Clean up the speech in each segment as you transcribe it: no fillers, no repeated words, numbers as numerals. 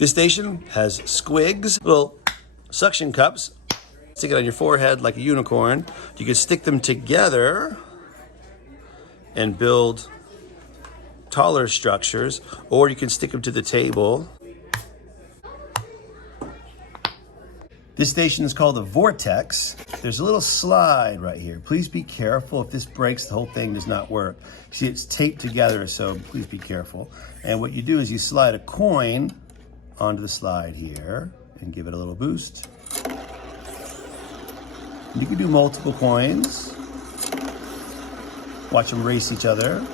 This station has squigs, little suction cups. Stick it on your forehead like a unicorn. You can stick them together and build taller structures, or you can stick them to the table. This station is called the Vortex. There's a little slide right here. Please be careful. If this breaks, the whole thing does not work. See, it's taped together, so please be careful. And what you do is you slide a coin onto the slide here and give it a little boost. You can do multiple coins. Watch them race each other.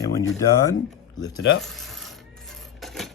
And when you're done, lift it up.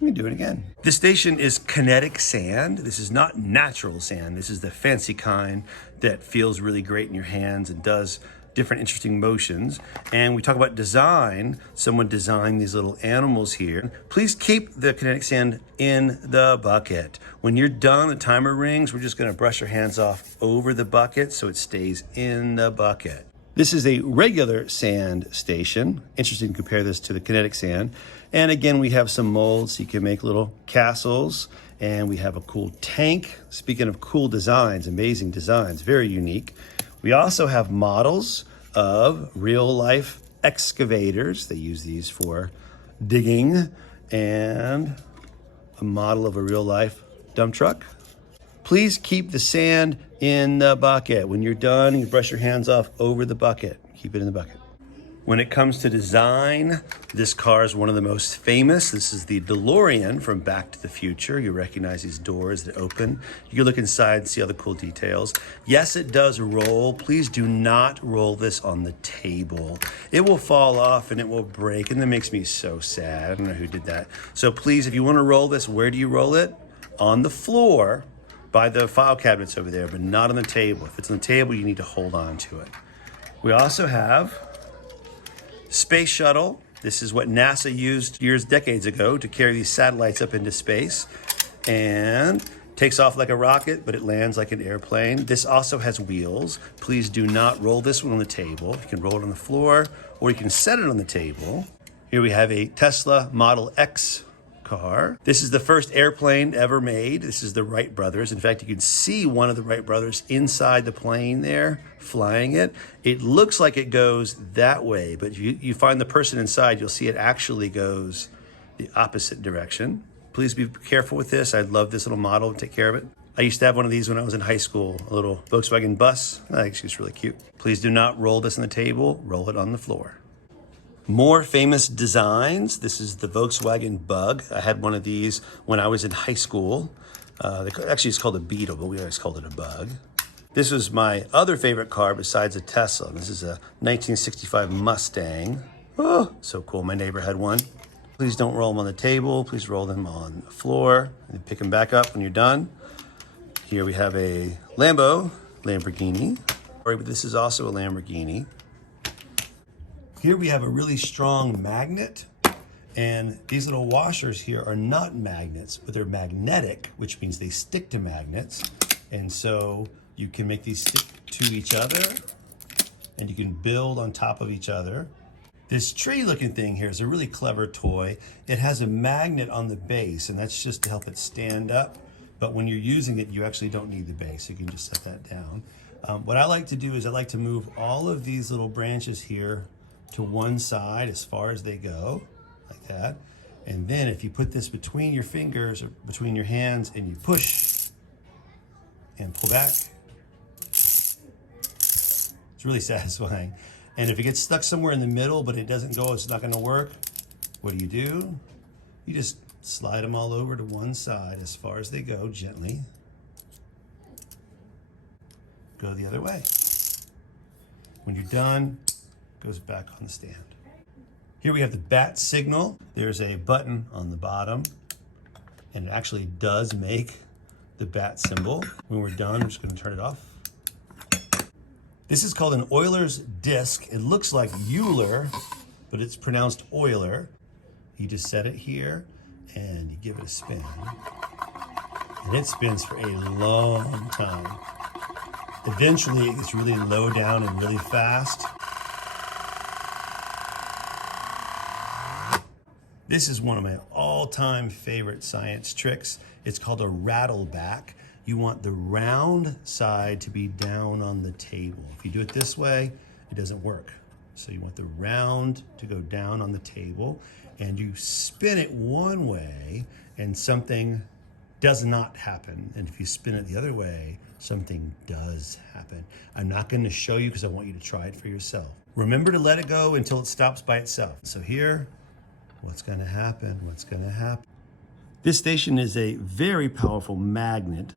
You can do it again. This station is Kinetic Sand. This is not natural sand. This is the fancy kind that feels really great in your hands and does different interesting motions. And we talk about design. Someone designed these little animals here. Please keep the Kinetic Sand in the bucket. When you're done, the timer rings. We're just gonna brush our hands off over the bucket so it stays in the bucket. This is a regular sand station. Interesting to compare this to the Kinetic Sand. And again, we have some molds so you can make little castles, and we have a cool tank. Speaking of cool designs, amazing designs, very unique. We also have models of real life excavators. They use these for digging, and a model of a real life dump truck. Please keep the sand in the bucket. When you're done, you brush your hands off over the bucket. Keep it in the bucket. When it comes to design, this car is one of the most famous. This is the DeLorean from Back to the Future. You recognize these doors that open. You can look inside and see all the cool details. Yes, it does roll. Please do not roll this on the table. It will fall off and it will break, and that makes me so sad. I don't know who did that. So please, if you want to roll this, where do you roll it? On the floor by the file cabinets over there, but not on the table. If it's on the table, you need to hold on to it. We also have Space Shuttle. This is what NASA used decades ago to carry these satellites up into space, and takes off like a rocket, but it lands like an airplane. This also has wheels. Please do not roll this one on the table. You can roll it on the floor, or you can set it on the table. Here we have a Tesla Model X car. This is the first airplane ever made. This is the Wright brothers. In fact, you can see one of the Wright brothers inside the plane there, flying it. It looks like it goes that way, but you find the person inside, you'll see it actually goes the opposite direction. Please be careful with this. I love this little model. Take care of it. I used to have one of these when I was in high school, a little Volkswagen bus. I think she's really cute. Please do not roll this on the table. Roll it on the floor. More famous designs. This is the Volkswagen Bug. I had one of these when I was in high school. Actually, it's called a Beetle, but we always called it a Bug. This was my other favorite car besides a Tesla. This is a 1965 Mustang. Oh, so cool. My neighbor had one. Please don't roll them on the table. Please roll them on the floor and pick them back up when you're done. Here we have a Lamborghini. But this is also a Lamborghini. Here we have a really strong magnet, and these little washers here are not magnets, but they're magnetic, which means they stick to magnets. And so you can make these stick to each other, and you can build on top of each other. This tree looking thing here is a really clever toy. It has a magnet on the base, and that's just to help it stand up. But when you're using it, you actually don't need the base. You can just set that down. What I like to do is I like to move all of these little branches here to one side as far as they go, like that. And then if you put this between your fingers or between your hands and you push and pull back, it's really satisfying. And if it gets stuck somewhere in the middle but it doesn't go, it's not gonna work, what do? You just slide them all over to one side as far as they go, gently. Go the other way. When you're done, goes back on the stand. Here we have the bat signal. There's a button on the bottom, and it actually does make the bat symbol. When we're done, we're just gonna turn it off. This is called an Euler's disc. It looks like Euler, but it's pronounced Euler. You just set it here, and you give it a spin. And it spins for a long time. Eventually, it gets really low down and really fast. This is one of my all-time favorite science tricks. It's called a rattleback. You want the round side to be down on the table. If you do it this way, it doesn't work. So you want the round to go down on the table, and you spin it one way and something does not happen. And if you spin it the other way, something does happen. I'm not going to show you because I want you to try it for yourself. Remember to let it go until it stops by itself. So here, what's going to happen? What's going to happen? This station is a very powerful magnet.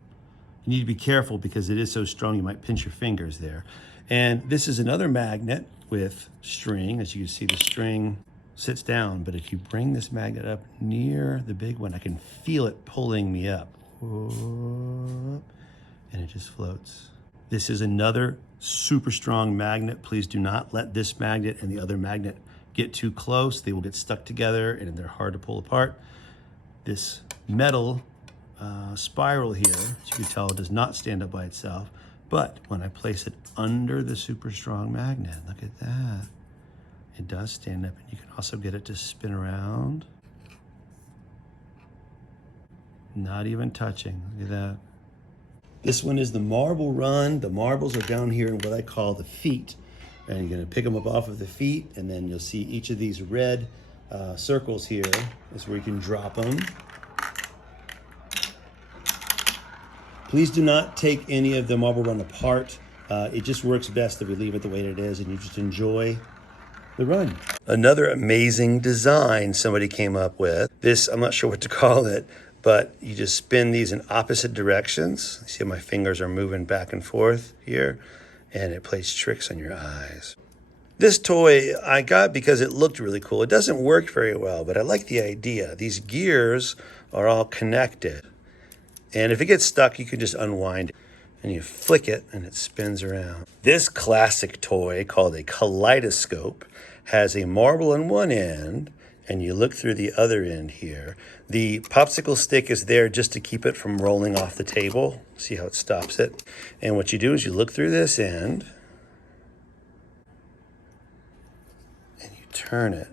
You need to be careful because it is so strong you might pinch your fingers there. And this is another magnet with string. As you can see, the string sits down, but if you bring this magnet up near the big one, I can feel it pulling me up. And it just floats. This is another super strong magnet. Please do not let this magnet and the other magnet get too close. They will get stuck together and they're hard to pull apart. This metal spiral here, as you can tell, does not stand up by itself. But when I place it under the super strong magnet, look at that. It does stand up, and you can also get it to spin around. Not even touching, look at that. This one is the marble run. The marbles are down here in what I call the feet. And you're gonna pick them up off of the feet, and then you'll see each of these red circles here is where you can drop them. Please do not take any of the marble run apart. It just works best if we leave it the way it is and you just enjoy the run. Another amazing design somebody came up with. This, I'm not sure what to call it, but you just spin these in opposite directions. See how my fingers are moving back and forth here, and it plays tricks on your eyes. This toy I got because it looked really cool. It doesn't work very well, but I like the idea. These gears are all connected. And if it gets stuck, you can just unwind it. And you flick it and it spins around. This classic toy called a kaleidoscope has a marble on one end and you look through the other end here. The popsicle stick is there just to keep it from rolling off the table. See how it stops it? And what you do is you look through this end and you turn it.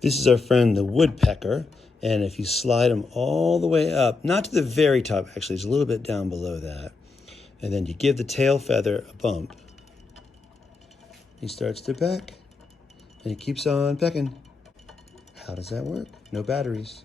This is our friend the woodpecker. And if you slide them all the way up, not to the very top, actually, it's a little bit down below that. And then you give the tail feather a bump. He starts to peck, and he keeps on pecking. How does that work? No batteries.